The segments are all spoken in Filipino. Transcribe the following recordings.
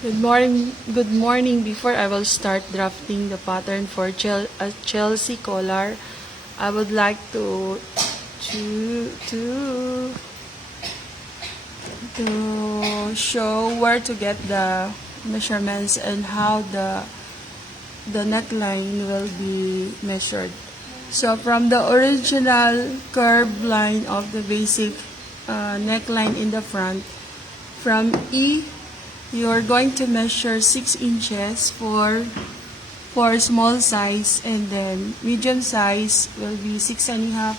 Good morning. Before I will start drafting the pattern for a Chelsea collar, I would like to to to show where to get the measurements and how the neckline will be measured. So from the original curved line of the basic neckline in the front, from E, you're going to measure 6 inches for small size, and then medium size will be 6.5,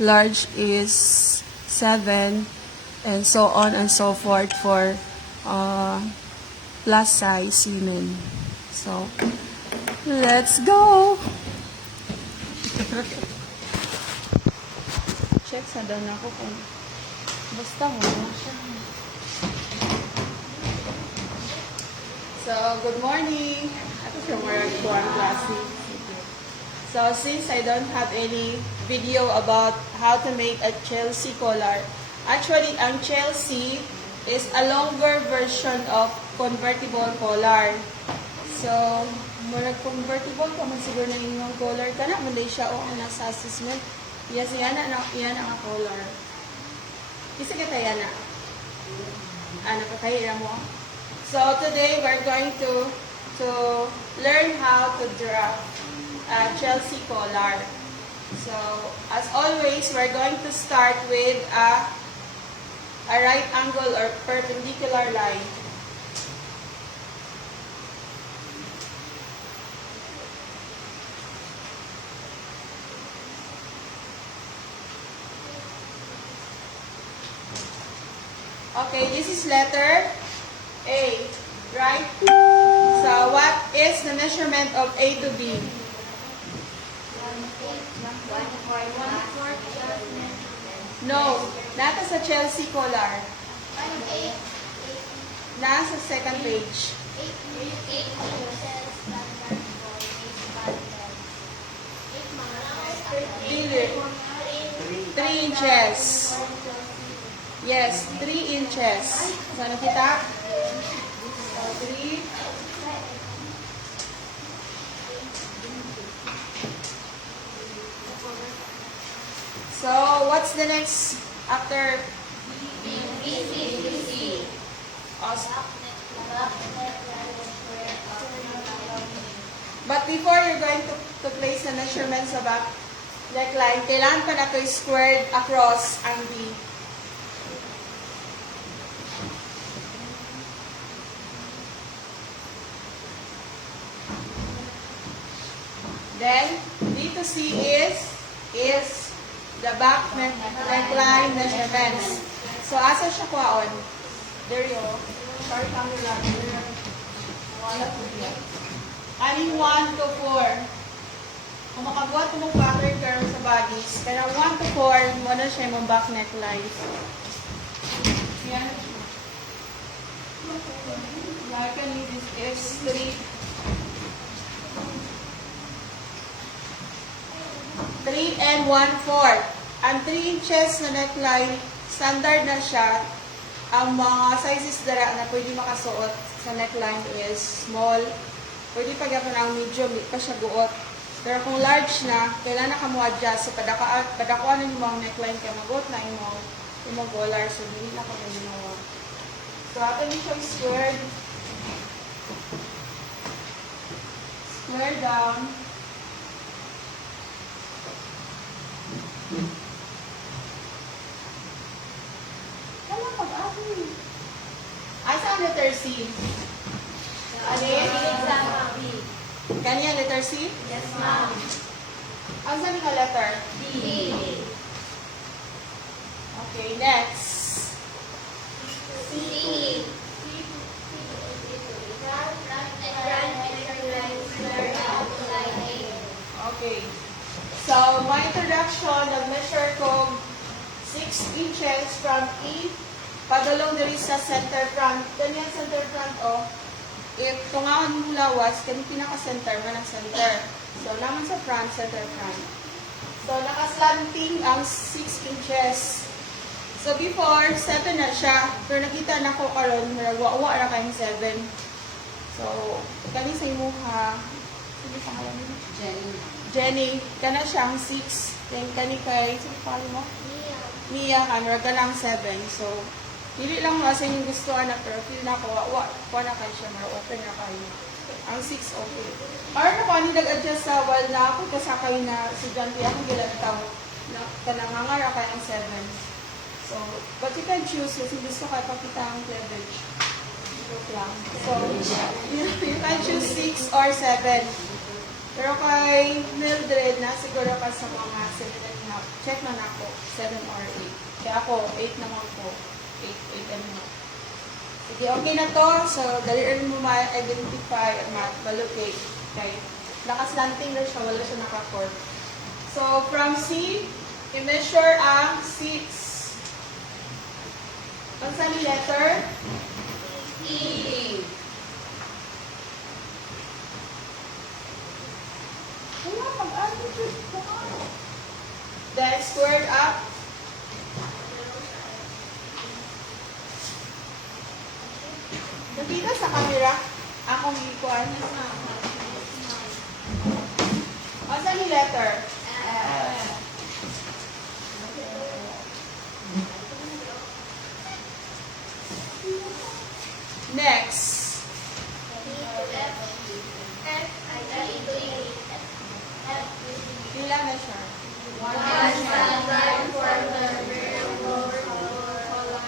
large is 7, and so on and so forth for plus size women. So let's go. Check sa doon ako kung basta mo siya. So, good morning. Ito siya mga kuwan klase. So, since I don't have any video about how to make a Chelsea collar, actually, ang Chelsea is a longer version of convertible collar. So, murag convertible ka man siguro na inyong collar ka na, manday siya o ang nasa assessment. Yes, yan ang collar. Isa ka tayo na. Ano ka tayo mo? So today we're going to learn how to draw a Chelsea collar. So as always, we're going to start with a right angle or perpendicular line. Okay, this is letter A, right? So, what is the measurement of A to B? 1/4. No, nata sa Chelsea collar. Nasa second page. 3 inches. Yes, 3 inches. So, nakita? 3. So, what's the next after BC? But before you're going to place the measurements sa back neckline, kailangan pa na ito squared across ang B. Then, dito C is the back neckline measurements. So, asa siya kuhaon? There you go. Sorry, camera lang. Aning 1 to 4. Kung makabuhat mo pattern curve sa bodies, kaya 1 to 4, muna siya yung back neckline. Yan. Likely this is 3 and 1/4. Ang 3 inches na neckline, standard na siya. Ang mga sizes dara na pwede makasuot sa neckline is small. Pwede pa gapon ang medium, di pa siya guot. Pero kung large na, kailangan ka mo adjust. So, padakuan ng mga neckline kaya maguot na imong collar. So, hindi na ka ginawa. So, atin din siya squared. Square down. Ay, saan letter C? Alin? Kanya letter C? Yes, ma'am. Ang saan nga letter? D. Okay, next. C. Okay. So, my introduction, nag-measure ko 6 inches from E padulong diri sa center front. Ganyan center front, oh. If tungaon mo lawas, kani pinaka-center man ang center. So, naman sa front, center front. So, nakaslanting ang 6 inches So before, 7 na siya. Pero nakita na ko karon wa ra kayong 7. So, kani sa imuha, sino pangalan mo? Jenny. Kana siyang 6. Then kani kay, sino pangalan mo? Mia, kanra ka lang 7. So, dili lang mo sa inyong gusto na, pero feel na ko, wa na kayo siya, open na kayo. Ang 6, okay. Or na ko, nag-adjust sa wall na ako, kasakay na estudyante ako gilantaw. Na kanangangara kayo ang 7. So, but you can choose kasi gusto kayo pakita ang cleavage. Joke lang. So, you can choose 6 or 7. Pero kay Mildred, na siguro ka sa mga 7 and a half. Check man ako, 7 or 8. Kaya ako, 8 naman ko. 8 and a half. Sige, okay na to. So, dali mo ma-identify at ma-locate. Okay. Nakaslanting na siya, wala siya naka-cord. So, from C, i-measure ang 6. Ang saan letter? E. Wala, pag-attitude ko. Then, squared up. Nakita sa camera, akong ikuan. Ang saan yung letter? F. Next. Pila na siya? One standard for the variable color.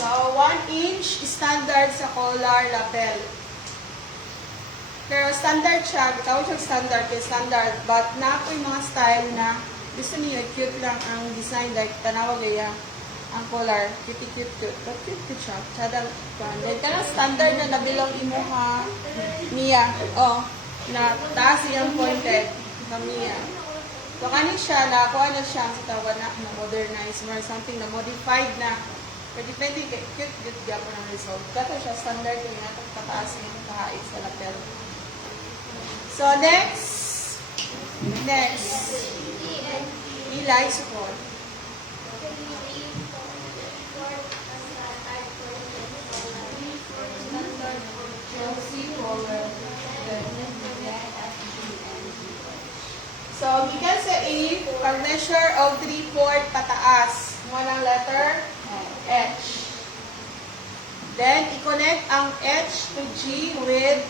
So, 1 inch standard sa collar lapel. Pero standard siya, tawag siya standard kay standard, but na ako yung mga style na gusto niyo, cute lang ang design, like tanawag niya ang collar, cute. But cute siya, tsada kwan. Then, kanang standard na nabilong imuha niya, na taas yung pointed, kamiya. So, kanin siya, nakuha na siya sa tawag na modernize, or something na modified na. Pero depende kay cute gyapon ang result. Kato siya standard yung natong pataas yung kahait sa lapel. So next, ilay support. Chelsea color. So, gikan sa A, pag-measure of 3/4 pataas. Mo ng letter H. Then, i-connect ang H to G with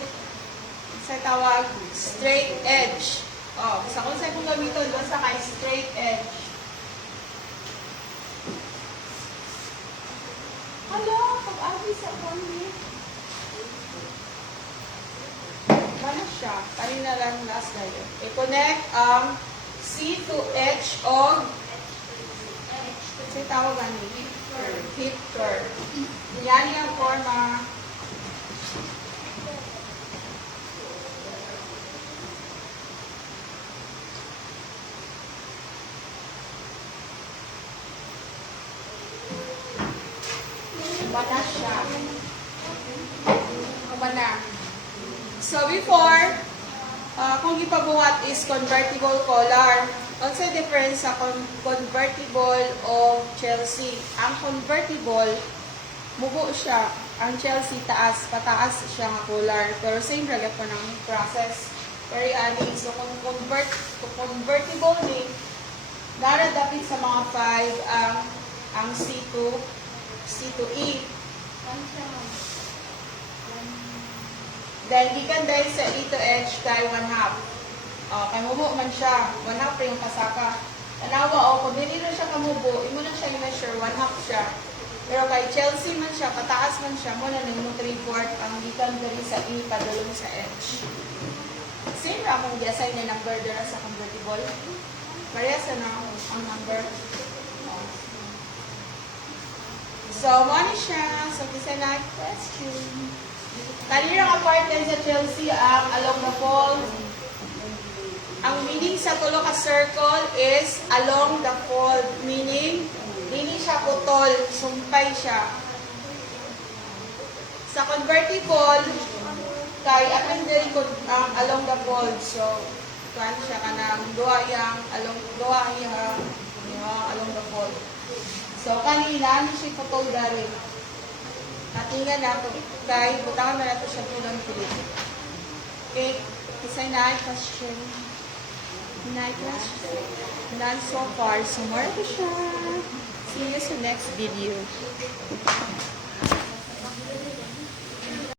sa tawag straight edge. Basta kung saan kong gamiton, basta kay straight edge. Hala, pag-abi sa kami. Paano siya? Kanina lang last na yun. I-connect ang C to H of sa tawag ani hip curve. Yan yung forma. Bana siya. Bana. So before, kung ipabuhat is convertible collar. Also difference sa convertible o Chelsea. Ang convertible, mubo siya. Ang Chelsea taas, pataas siya nga collar. Pero same ragay po ng process. Very adding. So kung convertible ni, daradapit sa mga 5 ang C to E. Then, gikan dahil sa E to H kay 1/2. Kay mubo man siya, 1/2 yung kasaka. Tanawa, kung hindi na siya kamubo, imo na siya i-measure, 1/2 siya. Pero kay Chelsea man siya, pataas man siya, mo na nung 3/4 ang gikan dali sa E, padulong sa H. Same ra akong gi-assign na number dara sa convertible. Parehas na ang number. So, money siya. So, kisa na question. Kanina ka part din sa Chelsea ang along the fold. Ang meaning sa tulo ka circle is along the fold. Meaning, hindi siya putol. Sumpay siya. Sa convertible, kay akin din along the fold. So, kuhan siya ka ng duwa yang along duwa yang along the fall. So, kanina, hindi siya photography. Natingan na ito. Kaya, butangan na natin siya tulang pilit. Okay, kasi na-question. Na-question. None so far. So, more to siya. See you sa next video.